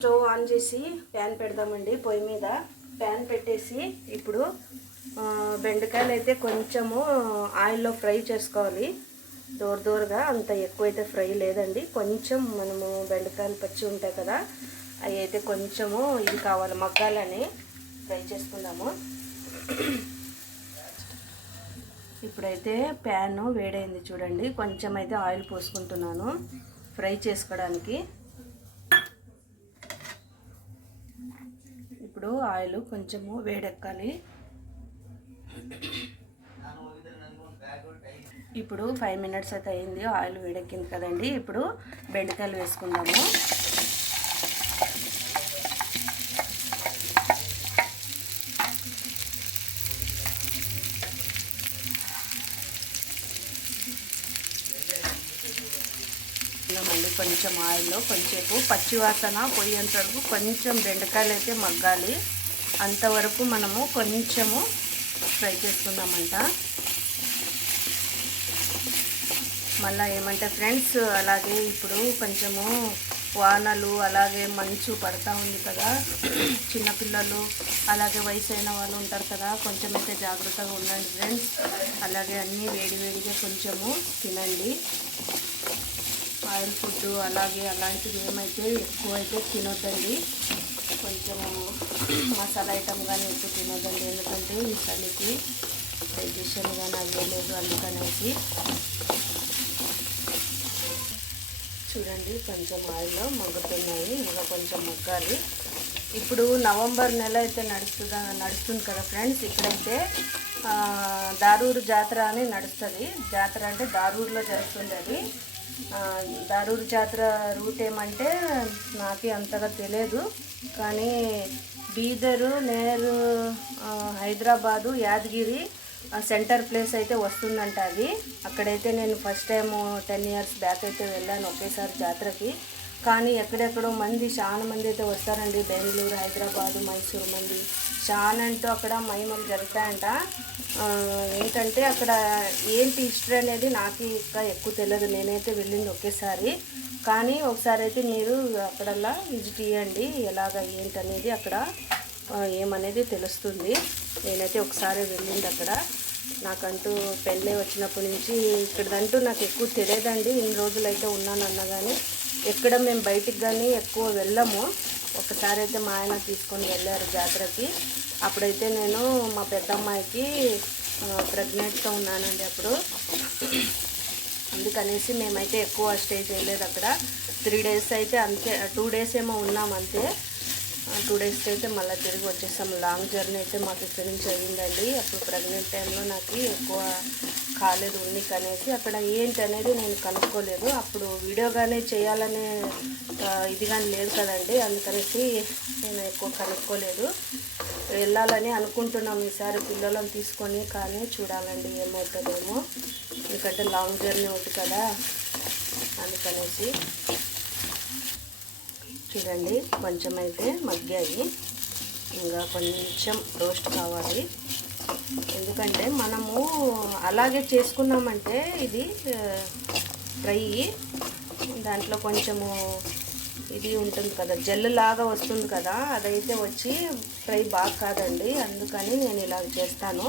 Stove on చేసి pan పెడదామండి. పొయ్యి మీద ప్యాన్ పెట్టేసి ఇప్పుడు బెండకాయలు అయితే కొంచెము ఆయిల్లో ఫ్రై చేసుకోవాలి. దూరగా అంత ఎక్కువైతే ఫ్రై లేదండి. కొంచెం మనము బెండకాయలు పచ్చి ఉంటాయి కదా, అవి అయితే కొంచెము ఇది కావాలి, మగ్గాలని ఫ్రై చేసుకుందాము. ఇప్పుడైతే ప్యాన్ వేడైంది చూడండి. కొంచెం అయితే ఆయిల్ పోసుకుంటున్నాను ఫ్రై చేసుకోవడానికి. ఇప్పుడు ఆయిల్ కొంచెము వేడెక్కాలి. ఇప్పుడు 5 మినిట్స్ అయితే అయింది, ఆయిల్ వేడెక్కింది కదండి. ఇప్పుడు బెండకాయలు వేసుకుందాము. మళ్ళీ కొంచెం ఆయిల్లో కొంచెంసేపు పచ్చివాసన పోయేంత వరకు కొంచెం బెండకాయలు అయితే మగ్గాలి. అంతవరకు మనము కొంచెము ఫ్రై చేసుకుందామంట. మళ్ళీ ఏమంటే ఫ్రెండ్స్, అలాగే ఇప్పుడు కొంచెము వానలు అలాగే మంచు పడతా ఉంది కదా, చిన్నపిల్లలు అలాగే వయసు అయిన వాళ్ళు ఉంటారు కదా, కొంచెం అయితే జాగ్రత్తగా ఉండండి ఫ్రెండ్స్. అలాగే అన్నీ వేడివేడిగా కొంచెము తినండి. ఆయిల్ ఫుడ్ అలాగే అలాంటివి ఏమైతే ఎక్కువైతే తినొద్దండి. కొంచెము మసాలా ఐటమ్ కానీ ఎక్కువ తినొద్దండి, ఎందుకంటే ఈ చలికి డైజెషన్ కానీ అవ్వలేదు. అందుకనేసి చూడండి కొంచెం ఆయిల్లో మగ్గుతున్నాయి, ఇంకా కొంచెం మగ్గాలి. ఇప్పుడు నవంబర్ నెల అయితే నడుస్తుంది కదా ఫ్రెండ్స్. ఇక్కడైతే దారూరు జాతర అని నడుస్తుంది. జాతర అంటే దారూరులో జరుగుతుంది. అది దారూరు జాతర రూట్ ఏమంటే నాకు అంతగా తెలియదు, కానీ బీదరు, నేరు, హైదరాబాదు, యాదగిరి సెంటర్ ప్లేస్ అయితే వస్తుందంట. అది అక్కడైతే నేను ఫస్ట్ టైము 10 ఇయర్స్ బ్యాక్ అయితే వెళ్ళాను ఒకేసారి జాతరకి. కానీ ఎక్కడెక్కడో మంది, చాలా మంది అయితే వస్తారండి. బెంగళూరు, హైదరాబాదు, మైసూరు మంది చాలా అంటూ అక్కడ మహిమలు జరుగుతాయంట. ఏంటంటే అక్కడ ఏంటి హిస్టరీ అనేది నాకు ఇంకా ఎక్కువ తెలియదు. నేనైతే వెళ్ళింది ఒకేసారి, కానీ ఒకసారి అయితే మీరు అక్కడల్లా విజిట్ ఇవ్వండి, ఎలాగ ఏంటనేది అక్కడ ఏమనేది తెలుస్తుంది. నేనైతే ఒకసారి వెళ్ళింది అక్కడ. నాకంటూ పెళ్ళి వచ్చినప్పటి నుంచి ఇక్కడంటూ నాకు ఎక్కువ తెలియదండి. ఇన్ని రోజులైతే ఉన్నానన్నా కానీ ఎక్కడ మేము బయటికి కానీ ఎక్కువ వెళ్ళము. ఒకసారి అయితే మా ఆయన తీసుకొని వెళ్ళారు జాతరకి. అప్పుడైతే నేను మా పెద్దమ్మాయికి ప్రెగ్నెంట్గా ఉన్నానండి అప్పుడు. అందుకనేసి మేమైతే ఎక్కువ స్టే చేయలేదు అక్కడ. 3 డేస్ అయితే అంతే, 2 డేస్ ఏమో ఉన్నాం అంతే. 2 డేస్కి అయితే మళ్ళీ తిరిగి వచ్చేసాము. లాంగ్ జర్నీ అయితే మాకు ఇక్కడి నుంచి అయ్యిందండి. అప్పుడు ప్రెగ్నెంట్ టైంలో నాకు ఎక్కువ కాలేదు ఉన్నికి అనేసి అక్కడ ఏంటి అనేది నేను కనుక్కోలేదు. అప్పుడు వీడియోగానే చేయాలనే ఇది కానీ లేదు కదండి, అందుకనేసి నేను ఎక్కువ కనుక్కోలేదు. వెళ్ళాలని అనుకుంటున్నాం ఈసారి పిల్లలను తీసుకొని, కానీ చూడాలండి ఏమవుతుందేమో, ఎందుకంటే లాంగ్ జర్నీ ఒకటి కదా, అందుకనేసి. చూడండి కొంచెం అయితే మగ్గాయి, ఇంకా కొంచెం రోస్ట్ కావాలి. ఎందుకంటే మనము అలాగే చేసుకున్నామంటే ఇది ఫ్రై, దాంట్లో కొంచెము ఇది ఉంటుంది కదా, జెల్ లాగా వస్తుంది కదా, అదైతే వచ్చి ఫ్రై బాగా కాదండి. అందుకని నేను ఇలాగ చేస్తాను.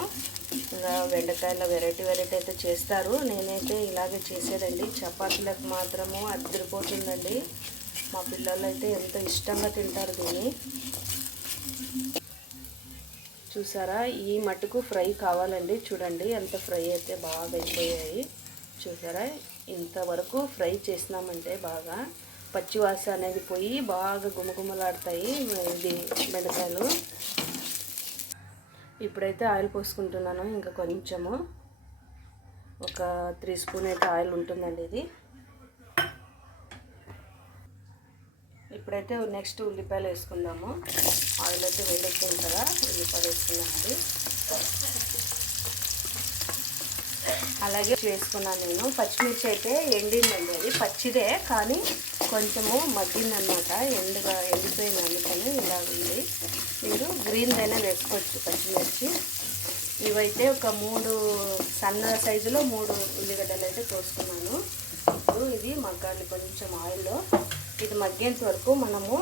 ఇంకా బెండకాయల వెరైటీ అయితే చేస్తారు, నేనైతే ఇలాగే చేసేదండి. చపాతీలకు మాత్రము అదిరిపోతుందండి. మా పిల్లలు అయితే ఎంతో ఇష్టంగా తింటారు దీన్ని. చూసారా, ఈ మట్టుకు ఫ్రై కావాలండి. చూడండి ఎంత ఫ్రై అయితే బాగా అయిపోయాయి. చూసారా, ఇంతవరకు ఫ్రై చేసినామంటే బాగా పచ్చివాస అనేది పోయి బాగా గుమగుమలాడతాయి ఇది బెండకాయలు. ఇప్పుడైతే ఆయిల్ పోసుకుంటున్నాను. ఇంకా కొంచెము ఒక 3 స్పూన్ అయితే ఆయిల్ ఉంటుందండి ఇది. ఇప్పుడైతే నెక్స్ట్ ఉల్లిపాయలు వేసుకుందాము. ఆయిల్ అయితే వేడెక్కిన కదా ఉల్లిపాయలు వేసుకున్నామండి. అలాగే వేసుకున్నాను నేను. పచ్చిమిర్చి అయితే ఎండిందండి, అది పచ్చిదే కానీ కొంచెము మగ్గిందనమాట, ఎండిపోయింది, అందుకని ఇలా ఉంది. మీరు గ్రీన్దైనా వేసుకోవచ్చు పచ్చిమిర్చి. ఇవైతే ఒక 3 సన్న సైజులో 3 ఉల్లిగడ్డలు అయితే కోసుకున్నాను. ఇప్పుడు ఇది మగ్గాలి కొంచెం ఆయిల్లో. ఇది మగ్గేంత వరకు మనము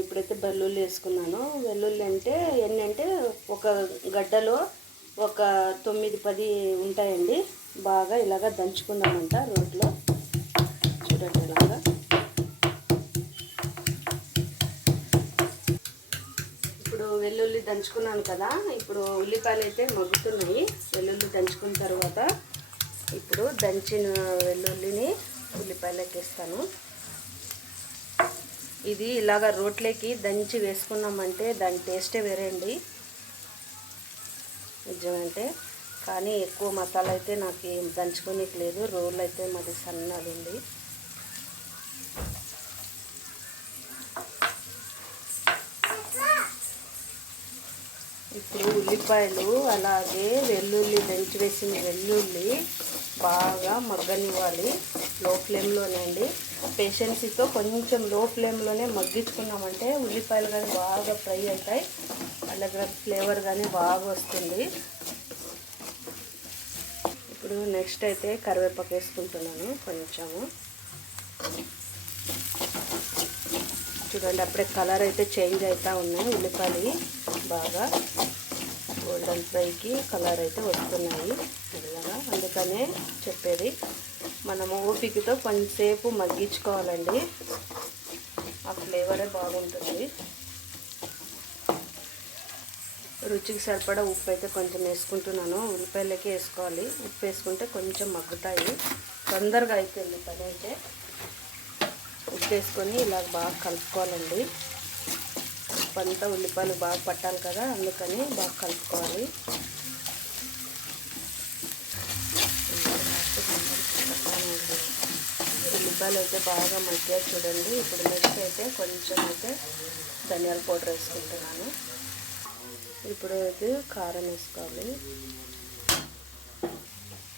ఇప్పుడైతే వెల్లుల్లి వేసుకున్నాను. వెల్లుల్లి అంటే ఎన్ని అంటే ఒక గడ్డలో ఒక 9-10 ఉంటాయండి. బాగా ఇలాగ దంచుకుందామంట రోట్లో. చూడండి ఇలాగా. ఇప్పుడు వెల్లుల్లి దంచుకున్నాను కదా, ఇప్పుడు ఉల్లిపాయలు అయితే మగ్గుతున్నాయి. వెల్లుల్లి దంచుకున్న తర్వాత ఇప్పుడు దంచిన వెల్లుల్లిని ఉల్లిపాయలకి వేస్తాను. ఇది ఇలాగ రోట్లోకి దంచి వేసుకున్నామంటే దాని టేస్టే వేరే అండి నిజమంటే. కానీ ఎక్కువ మసాలా అయితే నాకు ఏం దంచుకోనికి లేదు. రోల్ అయితే మాది సన్నది ఉంది. ఇప్పుడు ఉల్లిపాయలు అలాగే వెల్లుల్లి దంచి వేసిన వెల్లుల్లి బాగా మగ్గనివ్వాలి. లో ఫ్లేమ్లోనే అండి. పేషెన్సీతో కొంచెం లో ఫ్లేమ్లోనే మగ్గించుకున్నామంటే ఉల్లిపాయలు కానీ బాగా ఫ్రై అవుతాయి. అలాగే ఫ్లేవర్ కానీ బాగా వస్తుంది. ఇప్పుడు నెక్స్ట్ అయితే కరివేపాకు వేసుకుంటున్నాను కొంచెము. చూడండి అప్పుడే కలర్ అయితే చేంజ్ అవుతూ ఉన్నాయి. ఉల్లిపాయలు బాగా గోల్డెన్ ఫ్రైకి కలర్ అయితే వస్తున్నాయి ఇలాగా. అందుకనే చెప్పేది మనము ఓపికతో కొంచెంసేపు మగ్గించుకోవాలండి. ఆ ఫ్లేవరే బాగుంటుంది. రుచికి సరిపడా ఉప్పు అయితే కొంచెం వేసుకుంటున్నాను. ఉల్లిపాయలకే వేసుకోవాలి. ఉప్పు వేసుకుంటే కొంచెం మగ్గుతాయి, తొందరగా అయిపోయింది పని అయితే. ఉప్పు వేసుకొని ఇలా బాగా కలుపుకోవాలండి. ఉప్పు అంతా ఉల్లిపాయలు బాగా పట్టాలి కదా, అందుకని బాగా కలుపుకోవాలి. ఉల్లిపాయలు అయితే బాగా మగ్గాయి చూడండి. ఇప్పుడు నెక్స్ట్ అయితే కొంచెం అయితే ధనియాల పౌడర్ వేసుకుంటున్నాను. ఇప్పుడు అయితే కారం వేసుకోవాలి.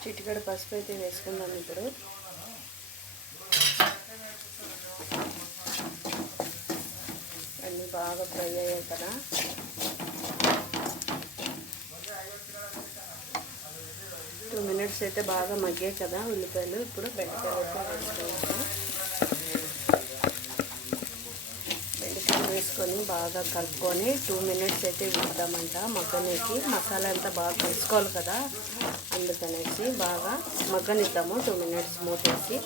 చిటికెడు పసుపు అయితే వేసుకుందాం. ఇప్పుడు అన్నీ బాగా ఫ్రై అయ్యాయి కదా. టూ మినిట్స్ అయితే బాగా మగ్గాయి కదా ఉల్లిపాయలు. ఇప్పుడు బెండకాయలు అయితే వేసుకుంటాం. బెండకాయలు వేసుకొని బాగా కలుపుకొని 2 మినిట్స్ అయితే వేద్దామంట మగ్గనికి. మసాలా అంతా బాగా కలుసుకోవాలి కదా, అందుకనేసి బాగా మగ్గనిద్దాము 2 మినిట్స్ మూతేసి.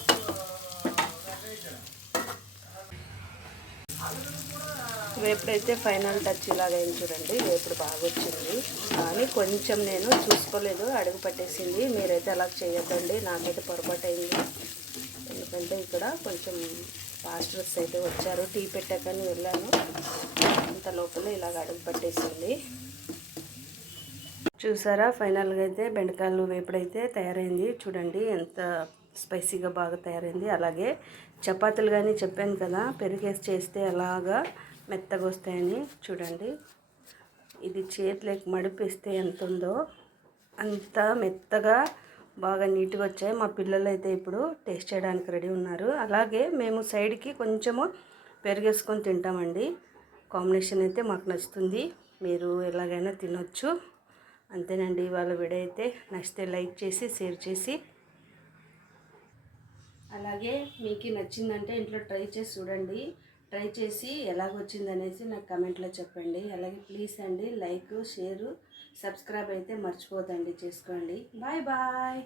వేపుడైతే ఫైనల్ టచ్ ఇలాగైంది చూడండి. వేపుడు బాగా వచ్చింది, కానీ కొంచెం నేను చూసుకోలేదు, అడుగు పట్టేసింది. మీరైతే అలా చేయొద్దండి, నాకైతే పొరపాటు అయింది. ఎందుకంటే ఇక్కడ కొంచెం పాస్టర్స్ అయితే వచ్చారు, టీ పెట్టాకని వెళ్ళాను. అంత లోపల ఇలాగ అడుగు పట్టేసింది. చూసారా ఫైనల్గా అయితే బెండకాయలు వేపుడైతే తయారైంది. చూడండి ఎంత స్పైసీగా బాగా తయారైంది. అలాగే చపాతీలు కానీ చెప్పాను కదా పెరిగేసి చేస్తే అలాగా మెత్తగా వస్తాయని. చూడండి ఇది చేతిలోకి మడిపిస్తే ఎంత ఉందో అంత మెత్తగా బాగా నీట్గా వచ్చాయి. మా పిల్లలు అయితే ఇప్పుడు టేస్ట్ చేయడానికి రెడీ ఉన్నారు. అలాగే మేము సైడ్కి కొంచెము పెరిగేసుకొని తింటామండి. కాంబినేషన్ అయితే మాకు నచ్చుతుంది. మీరు ఎలాగైనా తినొచ్చు. అంతేనండి ఇవాళ వీడియో అయితే. నచ్చితే లైక్ చేసి షేర్ చేసి, అలాగే మీకు నచ్చిందంటే ఇంట్లో ట్రై చేసి చూడండి. ట్రై చేసి ఎలాగొచ్చిందనేసి నాకు కమెంట్లో చెప్పండి. అలాగే ప్లీజ్ అండి లైక్ షేరు సబ్స్క్రైబ్ అయితే మర్చిపోదండి చేసుకోండి. Bye bye.